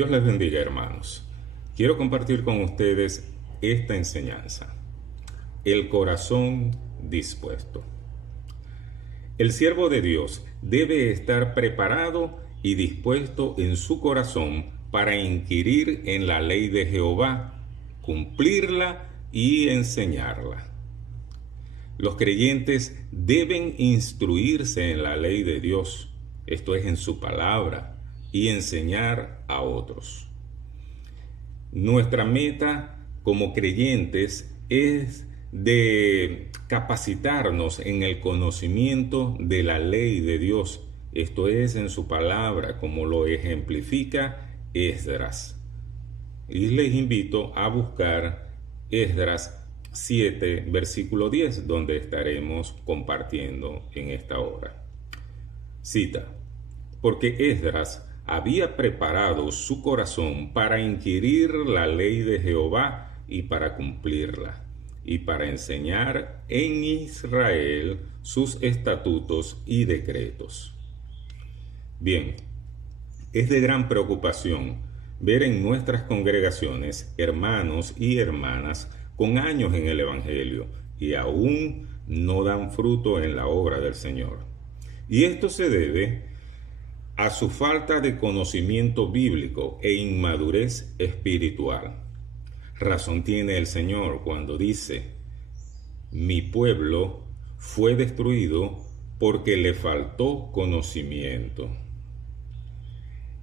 Dios les bendiga, hermanos. Quiero compartir con ustedes esta enseñanza. El corazón dispuesto. El siervo de Dios debe estar preparado y dispuesto en su corazón para inquirir en la ley de Jehová, cumplirla y enseñarla. Los creyentes deben instruirse en la ley de Dios, esto es en su palabra, y enseñar a otros. Nuestra meta como creyentes es de capacitarnos en el conocimiento de la ley de Dios, esto es en su palabra, como lo ejemplifica Esdras. Y les invito a buscar Esdras 7, versículo 10, donde estaremos compartiendo en esta hora. Cita: porque Esdras había preparado su corazón para inquirir la ley de Jehová y para cumplirla, y para enseñar en Israel sus estatutos y decretos. Bien, es de gran preocupación ver en nuestras congregaciones hermanos y hermanas con años en el Evangelio y aún no dan fruto en la obra del Señor. Y esto se debe a su falta de conocimiento bíblico e inmadurez espiritual. Razón tiene el Señor cuando dice: mi pueblo fue destruido porque le faltó conocimiento.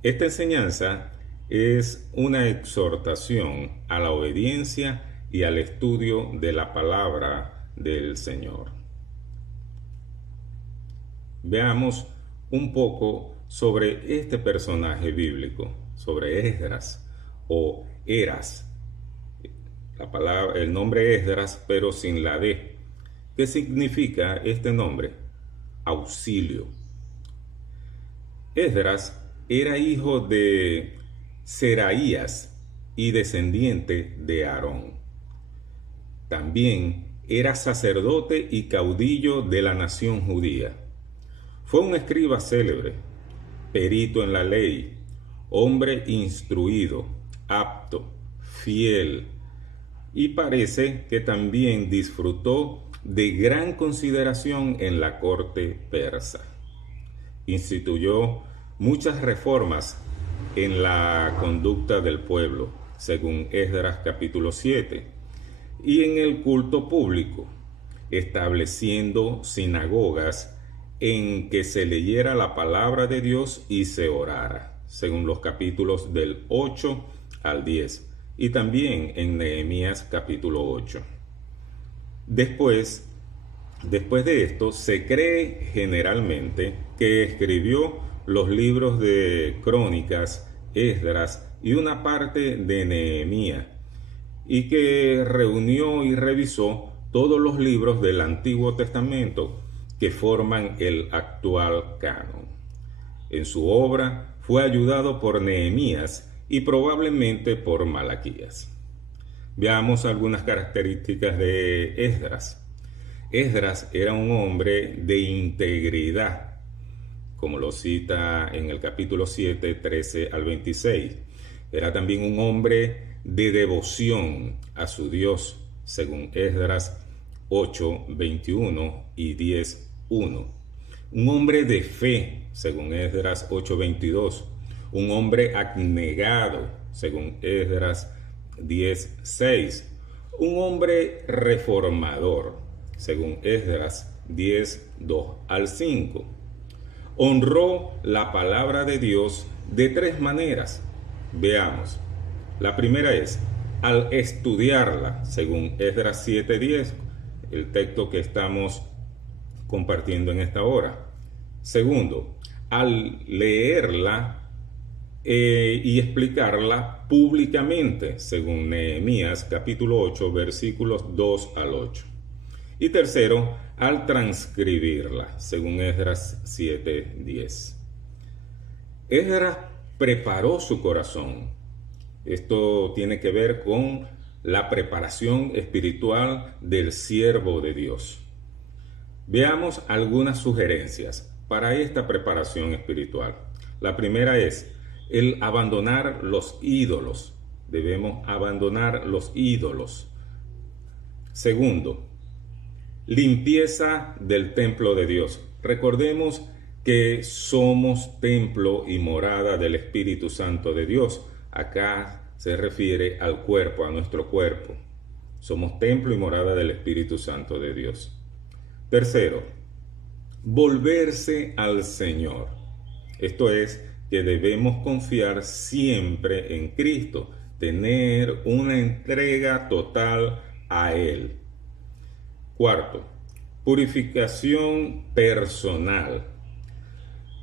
Esta enseñanza es una exhortación a la obediencia y al estudio de la palabra del Señor. Veamos un poco sobre este personaje bíblico, sobre Esdras o Eras. El nombre Esdras, pero sin la D. ¿Qué significa este nombre? Auxilio. Esdras era hijo de Seraías y descendiente de Aarón. También era sacerdote y caudillo de la nación judía. Fue un escriba célebre, perito en la ley, hombre instruido, apto, fiel, y parece que también disfrutó de gran consideración en la corte persa. Instituyó muchas reformas en la conducta del pueblo, según Esdras capítulo 7, y en el culto público, estableciendo sinagogas en que se leyera la palabra de Dios y se orara, según los capítulos del 8 al 10, y también en Nehemías capítulo 8. Después de esto, se cree generalmente que escribió los libros de Crónicas, Esdras y una parte de Nehemías, y que reunió y revisó todos los libros del Antiguo Testamento que forman el actual canon. En su obra fue ayudado por Nehemías y probablemente por Malaquías. Veamos algunas características de Esdras. Esdras era un hombre de integridad, como lo cita en el capítulo 7, 13 al 26. Era también un hombre de devoción a su Dios, según Esdras 8, 21 y 10, 1. Un hombre de fe, según Esdras 8, 22. Un hombre abnegado, según Esdras 10, 6. Un hombre reformador, según Esdras 10, 2 al 5. Honró la palabra de Dios de tres maneras. Veamos. La primera es al estudiarla, según Esdras 7, 10, el texto que estamos compartiendo en esta hora. Segundo, al leerla y explicarla públicamente, según Nehemías capítulo 8, versículos 2 al 8. Y tercero, al transcribirla, según Esdras 7, 10. Esdras preparó su corazón. Esto tiene que ver con la preparación espiritual del siervo de Dios. Veamos algunas sugerencias para esta preparación espiritual. La primera es el abandonar los ídolos. Debemos abandonar los ídolos. Segundo, limpieza del templo de Dios. Recordemos que somos templo y morada del Espíritu Santo de Dios. Acá se refiere al cuerpo, a nuestro cuerpo. Somos templo y morada del Espíritu Santo de Dios. Tercero, volverse al Señor. Esto es que debemos confiar siempre en Cristo, tener una entrega total a Él. Cuarto, purificación personal.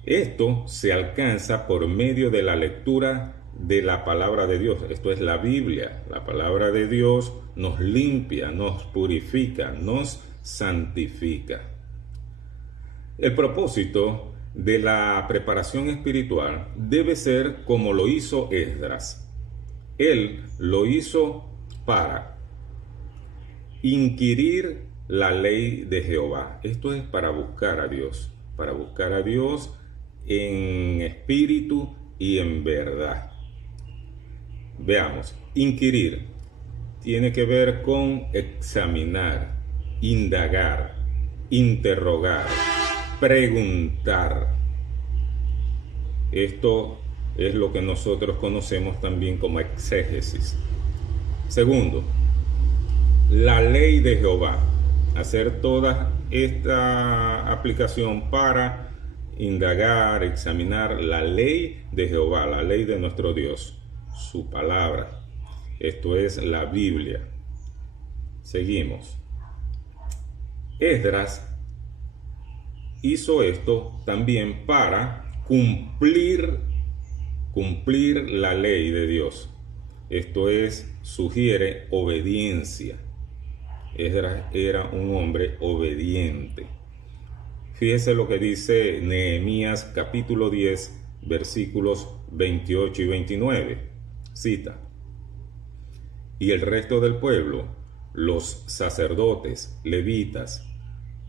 Esto se alcanza por medio de la lectura de la palabra de Dios. Esto es la Biblia. La palabra de Dios nos limpia, nos purifica, nos santifica. El propósito de la preparación espiritual debe ser como lo hizo Esdras. Él lo hizo para inquirir la ley de Jehová. Esto es para buscar a Dios en espíritu y en verdad. Veamos, inquirir tiene que ver con examinar, indagar, interrogar, preguntar. Esto es lo que nosotros conocemos también como exégesis. Segundo, la ley de Jehová. Hacer toda esta aplicación para indagar, examinar la ley de Jehová, la ley de nuestro Dios, su palabra. Esto es la Biblia. Seguimos. Esdras hizo esto también para cumplir la ley de Dios. Esto es, sugiere obediencia. Esdras era un hombre obediente. Fíjese lo que dice Nehemías capítulo 10, versículos 28 y 29. Cita: y el resto del pueblo, los sacerdotes, levitas,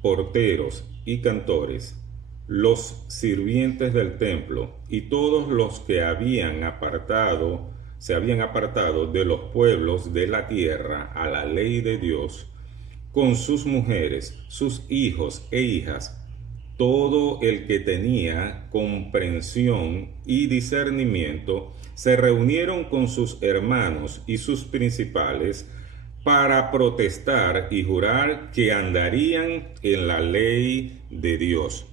porteros y cantores, los sirvientes del templo y todos los que se habían apartado de los pueblos de la tierra a la ley de Dios, con sus mujeres, sus hijos e hijas, todo el que tenía comprensión y discernimiento, se reunieron con sus hermanos y sus principales para protestar y jurar que andarían en la ley de Dios,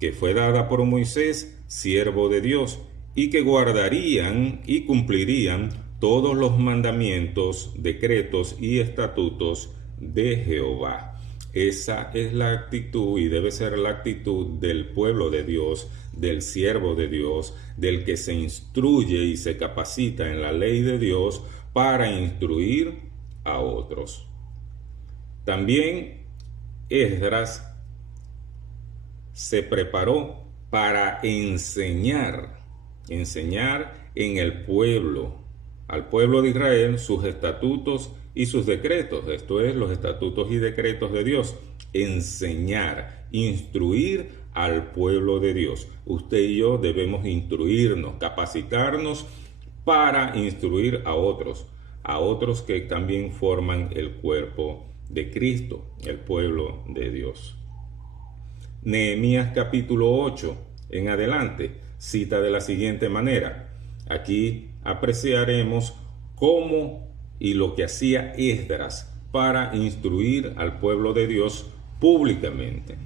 que fue dada por Moisés, siervo de Dios, y que guardarían y cumplirían todos los mandamientos, decretos y estatutos de Jehová. Esa es la actitud y debe ser la actitud del pueblo de Dios, del siervo de Dios, del que se instruye y se capacita en la ley de Dios para instruir a otros. También Esdras se preparó para enseñar en el pueblo, al pueblo de Israel, sus estatutos y sus decretos. Esto es, los estatutos y decretos de Dios. Enseñar, instruir al pueblo de Dios. Usted y yo debemos instruirnos, capacitarnos para instruir a otros que también forman el cuerpo de Cristo, el pueblo de Dios. Nehemías capítulo 8 en adelante cita de la siguiente manera. Aquí apreciaremos cómo y lo que hacía Esdras para instruir al pueblo de Dios públicamente.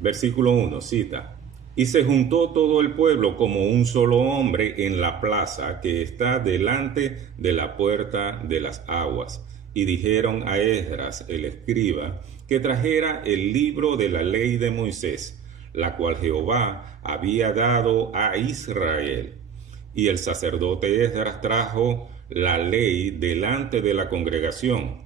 Versículo 1 cita: y se juntó todo el pueblo como un solo hombre en la plaza que está delante de la puerta de las aguas, y dijeron a Esdras el escriba que trajera el libro de la ley de Moisés, la cual Jehová había dado a Israel. Y el sacerdote Esdras trajo la ley delante de la congregación,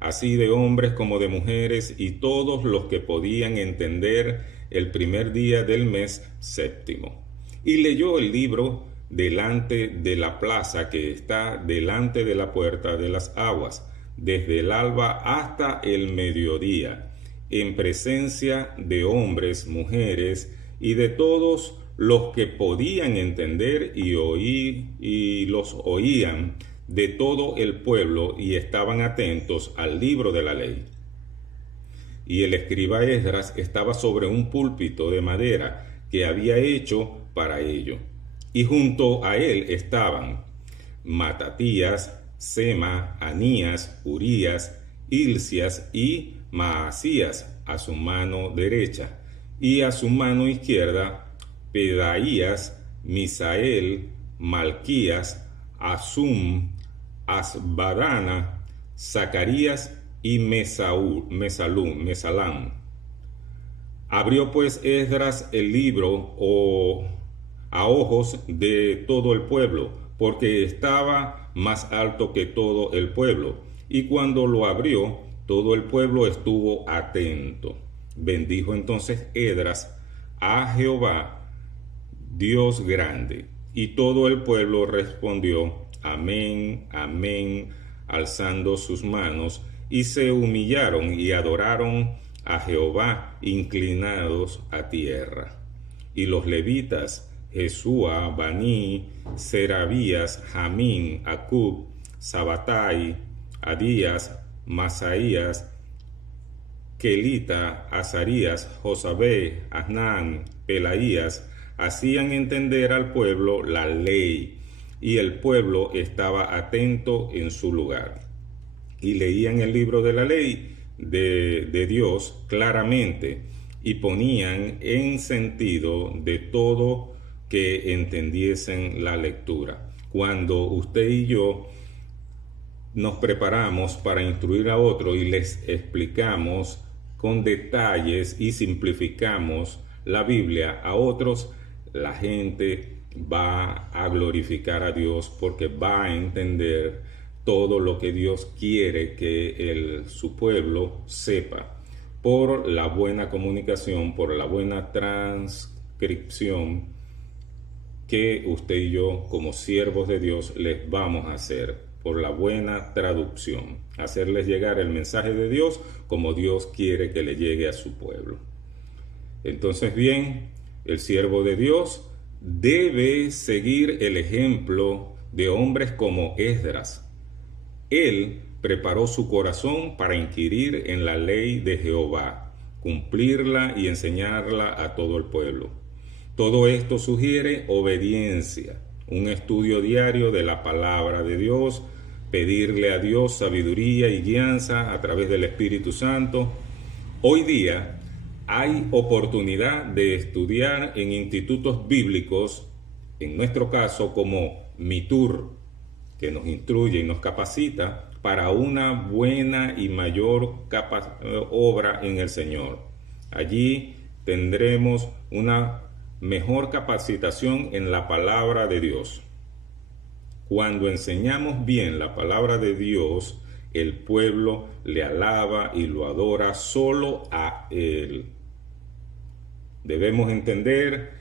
así de hombres como de mujeres, y todos los que podían entender, el primer día del mes séptimo. Y leyó el libro delante de la plaza que está delante de la puerta de las aguas, desde el alba hasta el mediodía, en presencia de hombres, mujeres y de todos los que podían entender y oír, y los oían de todo el pueblo y estaban atentos al libro de la ley. Y el escriba Esdras estaba sobre un púlpito de madera que había hecho para ello. Y junto a él estaban Matatías, Sema, Anías, Urías, Hilcias y Maasías a su mano derecha, y a su mano izquierda Pedaías, Misael, Malquías, Asum, Asbadana, Zacarías y Mesalam. Abrió pues Esdras el libro a ojos de todo el pueblo, porque estaba más alto que todo el pueblo. Y cuando lo abrió, todo el pueblo estuvo atento. Bendijo entonces Esdras a Jehová, Dios grande. Y todo el pueblo respondió, amén, amén, alzando sus manos, y se humillaron y adoraron a Jehová, inclinados a tierra. Y los levitas, Jesúa, Baní, Serabías, Jamín, Acub, Sabatai, Adías, Masaías, Kelita, Azarías, Josabé, Asnán, Pelaías, hacían entender al pueblo la ley, y el pueblo estaba atento en su lugar. Y leían el libro de la ley de Dios claramente, y ponían en sentido de todo que entendiesen la lectura. Cuando usted y yo nos preparamos para instruir a otro y les explicamos con detalles y simplificamos la Biblia a otros, la gente va a glorificar a Dios porque va a entender todo lo que Dios quiere que su pueblo sepa, por la buena comunicación, por la buena transcripción que usted y yo como siervos de Dios les vamos a hacer, por la buena traducción, hacerles llegar el mensaje de Dios como Dios quiere que le llegue a su pueblo. Entonces bien, el siervo de Dios debe seguir el ejemplo de hombres como Esdras. Él preparó su corazón para inquirir en la ley de Jehová, cumplirla y enseñarla a todo el pueblo. Todo esto sugiere obediencia, un estudio diario de la palabra de Dios, pedirle a Dios sabiduría y guianza a través del Espíritu Santo. Hoy día hay oportunidad de estudiar en institutos bíblicos, en nuestro caso como Mitur, que nos instruye y nos capacita para una buena y mayor obra en el Señor. Allí tendremos una mejor capacitación en la palabra de Dios. Cuando enseñamos bien la palabra de Dios, el pueblo le alaba y lo adora solo a Él. Debemos entender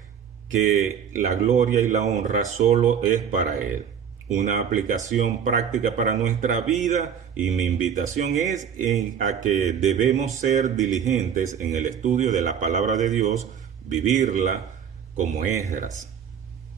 que la gloria y la honra solo es para Él. Una aplicación práctica para nuestra vida, y mi invitación es a que debemos ser diligentes en el estudio de la palabra de Dios, vivirla como Esdras.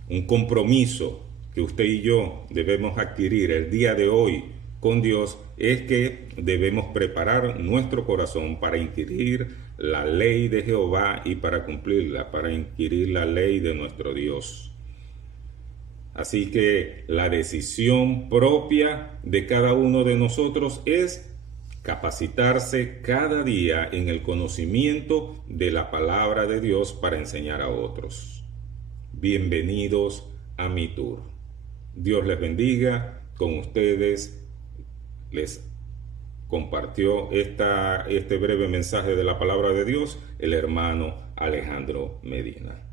Un compromiso que usted y yo debemos adquirir el día de hoy con Dios es que debemos preparar nuestro corazón para inquirir la ley de Jehová y para cumplirla, para inquirir la ley de nuestro Dios. Así que la decisión propia de cada uno de nosotros es capacitarse cada día en el conocimiento de la palabra de Dios para enseñar a otros. Bienvenidos a Mitur. Dios les bendiga. Con ustedes les compartió este breve mensaje de la palabra de Dios el hermano Alejandro Medina.